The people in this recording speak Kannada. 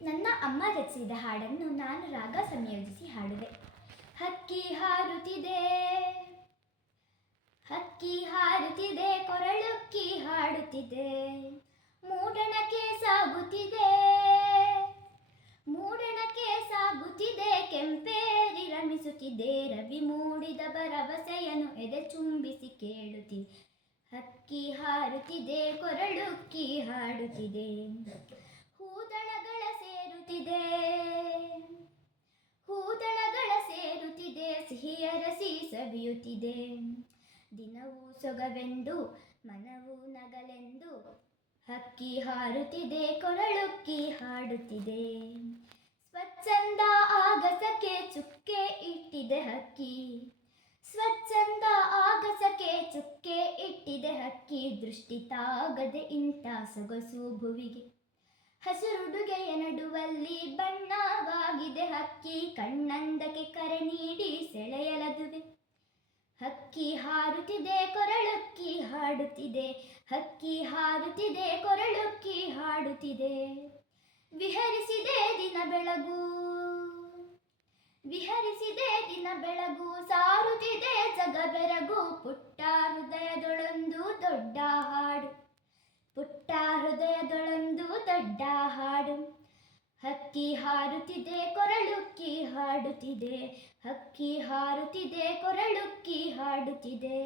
ನನ್ನ ಅಮ್ಮ ರಚಿಸಿದ ಹಾಡನ್ನು ನಾನು ರಾಗ ಸಂಯೋಜಿಸಿ ಹಾಡುವೆ. ಹಕ್ಕಿ ಹಾರುತ್ತಿದೆ, ಹಕ್ಕಿ ಹಾರುತ್ತಿದೆ, ಕೊರಳುಕ್ಕಿ ಹಾಡುತ್ತಿದೆ, ಮೂಡಣಕ್ಕೆ ಸಾಗುತ್ತಿದೆ, ಮೂಡಣಕ್ಕೆ ಸಾಗುತ್ತಿದೆ, ಕೆಂಪೇರಿ ರಮಿಸುತ್ತಿದೆ, ರವಿ ಮೂಡಿದ ಭರವಸೆಯನ್ನು ಎದೆ ಚುಂಬಿಸಿ ಕೇಳುತ್ತಿದೆ. ಹಕ್ಕಿ ಹಾರುತ್ತಿದೆ, ಕೊರಳುಕ್ಕಿ ಹಾಡುತ್ತಿದೆ, ಹೂದಳಗಳ ಸೇರುತ್ತಿದೆ, ಹೂದಳಗಳ ಸೇರುತ್ತಿದೆ, ಸಿಹಿಯರಸಿ ಸವಿಯುತ್ತಿದೆ, ದಿನವೂ ಸೊಗವೆಂದು ಮನವೂ ನಗಲೆಂದು, ಹಕ್ಕಿ ಹಾರುತ್ತಿದೆ, ಕೊರಳುಕ್ಕಿ ಹಾಡುತ್ತಿದೆ, ಸ್ವಚ್ಛಂದ ಆಗಸಕ್ಕೆ ಚುಕ್ಕೆ ಇಟ್ಟಿದೆ ಹಕ್ಕಿ, ಸ್ವಚ್ಛಂದ ಆಗಸಕ್ಕೆ ಚುಕ್ಕೆ ಇಟ್ಟಿದೆ ಹಕ್ಕಿ, ದೃಷ್ಟಿ ತಾಗದೆ ಇಂಥ ಸೊಗಸು ಭುವಿಗೆ, ಹಸುರುಡುಗೆಯ ನಡುವಲ್ಲಿ ಬಣ್ಣವಾಗಿದೆ ಹಕ್ಕಿ, ಕಣ್ಣಂದಕ್ಕೆ ಕರೆ ನೀಡಿ ಸೆಳೆಯಲದುವೆ. ಹಕ್ಕಿ ಹಾರುತ್ತಿದೆ, ಕೊರಳುಕ್ಕಿ ಹಾಡುತ್ತಿದೆ, ಹಕ್ಕಿ ಹಾರುತ್ತಿದೆ, ಕೊರಳುಕ್ಕಿ ಹಾಡುತ್ತಿದೆ, ವಿಹರಿಸಿದೆ ದಿನ ಬೆಳಗು, ವಿಹರಿಸಿದೆ ದಿನ ಬೆಳಗು, ಸಾರುತ್ತಿದೆ ಜಗ ಬೆರಗು, ಪುಟ್ಟ ಹೃದಯದೊಳೊಂದು ದೊಡ್ಡ ಹಾಡು, ಪುಟ್ಟ ಹೃದಯದೊಳೊಂದು ದೊಡ್ಡ ಹಾಡು. ಹಕ್ಕಿ ಹಾರುತ್ತಿದೆ, ಕೊರಳುಕ್ಕಿ ಹಾಡುತ್ತಿದೆ, ಹಕ್ಕಿ ಹಾರುತ್ತಿದೆ, ಕೊರಳುಕ್ಕಿ ಹಾಡುತ್ತಿದೆ.